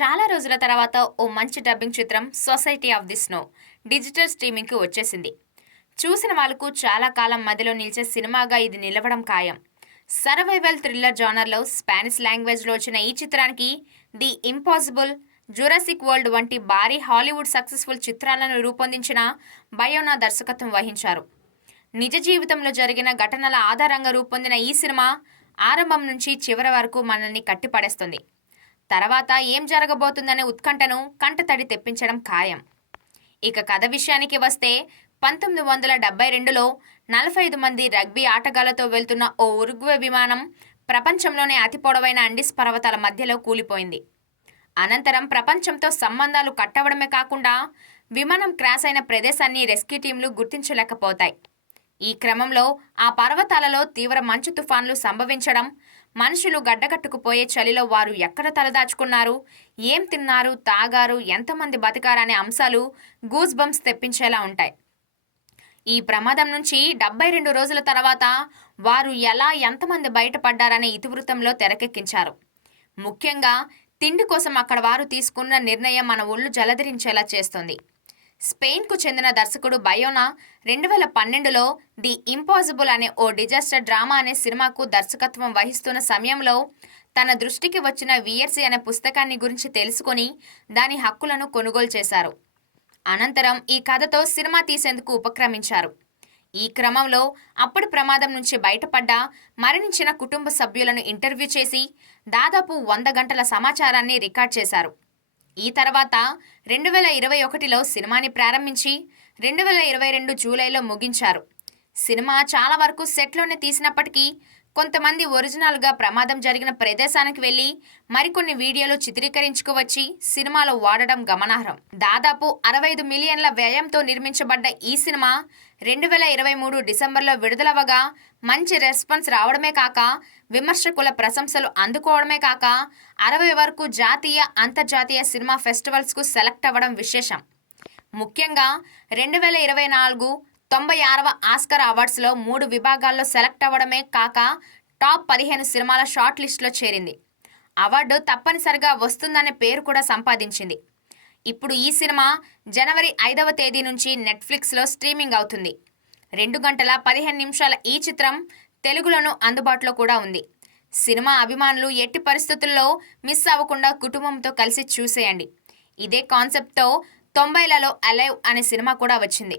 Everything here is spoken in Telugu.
చాలా రోజుల తర్వాత ఓ మంచి డబ్బింగ్ చిత్రం 'society of the snow' digital స్ట్రీమింగ్‌కి వచ్చేసింది. చూసిన వాళ్ళకు చాలా కాలం మదిలో నిలిచే సినిమాగా ఇది నిలవడం ఖాయం. సర్వైవల్ థ్రిల్లర్ జానర్‌లో స్పానిష్ లాంగ్వేజ్‌లో వచ్చిన ఈ చిత్రానికి 'ది ఇంపాసిబుల్', 'జురాసిక్ వరల్డ్' వంటి భారీ హాలీవుడ్ సక్సెస్‌ఫుల్ చిత్రాలను రూపొందించిన బయోనా దర్శకత్వం వహించారు. నిజ జీవితంలో జరిగిన ఘటనల ఆధారంగా రూపొందిన ఈ సినిమా ఆరంభం నుంచి చివరి వరకు మనల్ని కట్టిపడేస్తుంది. తర్వాత ఏం జరగబోతుందనే ఉత్కంఠను కంటతడి తెప్పించడం ఖాయం. ఇక కథ విషయానికి వస్తే 1972లో 45 మంది రగ్బీ ఆటగాళ్లతో వెళ్తున్న ఓ ఉరుగ్వే విమానం ప్రపంచంలోనే అతి పొడవైన అండీస్ పర్వతాల మధ్యలో కూలిపోయింది. అనంతరం ప్రపంచంతో సంబంధాలు కట్టవడమే కాకుండా విమానం క్రాష్ అయిన ప్రదేశాన్ని రెస్క్యూ టీంలు గుర్తించలేకపోతాయి. ఈ క్రమంలో ఆ పర్వతాలలో తీవ్ర మంచు తుఫాన్లు సంభవించడం, మనుషులు గడ్డకట్టుకుపోయే చలిలో వారు ఎక్కడ తలదాచుకున్నారు, ఏం తిన్నారు, తాగారు, ఎంతమంది బతికారనే అంశాలు గూస్ బంప్స్ తెప్పించేలా ఉంటాయి. ఈ ప్రమాదం నుంచి 72 రోజుల తర్వాత వారు ఎలా ఎంతమంది బయటపడ్డారనే ఇతివృత్తంలో తెరకెక్కించారు. ముఖ్యంగా తిండి కోసం అక్కడ వారు తీసుకున్న నిర్ణయం మన ఒళ్ళు జలధరించేలా చేస్తుంది. స్పెయిన్కు చెందిన దర్శకుడు బయోనా 2012లో 'ది ఇంపాసిబుల్' అనే ఓ డిజాస్టర్ డ్రామా అనే సినిమాకు దర్శకత్వం వహిస్తున్న సమయంలో తన దృష్టికి వచ్చిన వియర్సీ అనే పుస్తకాన్ని గురించి తెలుసుకొని దాని హక్కులను కొనుగోలు చేశారు. అనంతరం ఈ కథతో సినిమా తీసేందుకు ఉపక్రమించారు. ఈ క్రమంలో అప్పటి ప్రమాదం నుంచి బయటపడ్డ మరణించిన కుటుంబ సభ్యులను ఇంటర్వ్యూ చేసి దాదాపు 100 గంటల సమాచారాన్ని రికార్డ్ చేశారు. ఈ తర్వాత 2021లో సినిమాని ప్రారంభించి 2022 జూలైలో ముగించారు. సినిమా చాలా వరకు సెట్లోనే తీసినప్పటికీ కొంతమంది ఒరిజినల్గా ప్రమాదం జరిగిన ప్రదేశానికి వెళ్లి మరికొన్ని వీడియోలు చిత్రీకరించుకువచ్చి సినిమాలో వాడడం గమనార్హం. దాదాపు 65 మిలియన్ల వ్యయంతో నిర్మించబడ్డ ఈ సినిమా 2023 డిసెంబర్లో విడుదలవగా మంచి రెస్పాన్స్ రావడమే కాక విమర్శకుల ప్రశంసలు అందుకోవడమే కాక 60 వరకు జాతీయ, అంతర్జాతీయ సినిమా ఫెస్టివల్స్కు సెలెక్ట్ అవ్వడం విశేషం. ముఖ్యంగా 2024 96వ ఆస్కార్ అవార్డ్స్లో 3 విభాగాల్లో సెలెక్ట్ అవ్వడమే కాక టాప్ 15 సినిమాల షార్ట్ లిస్టులో చేరింది. అవార్డు తప్పనిసరిగా వస్తుందనే పేరు కూడా సంపాదించింది. ఇప్పుడు ఈ సినిమా జనవరి 5వ తేదీ నుంచి నెట్ఫ్లిక్స్లో స్ట్రీమింగ్ అవుతుంది. 2 గంటల 15 నిమిషాల ఈ చిత్రం తెలుగులోనూ అందుబాటులో కూడా ఉంది. సినిమా అభిమానులు ఎట్టి పరిస్థితుల్లో మిస్ అవ్వకుండా కుటుంబంతో కలిసి చూసేయండి. ఇదే కాన్సెప్ట్తో 90లలో అలైవ్ అనే సినిమా కూడా వచ్చింది.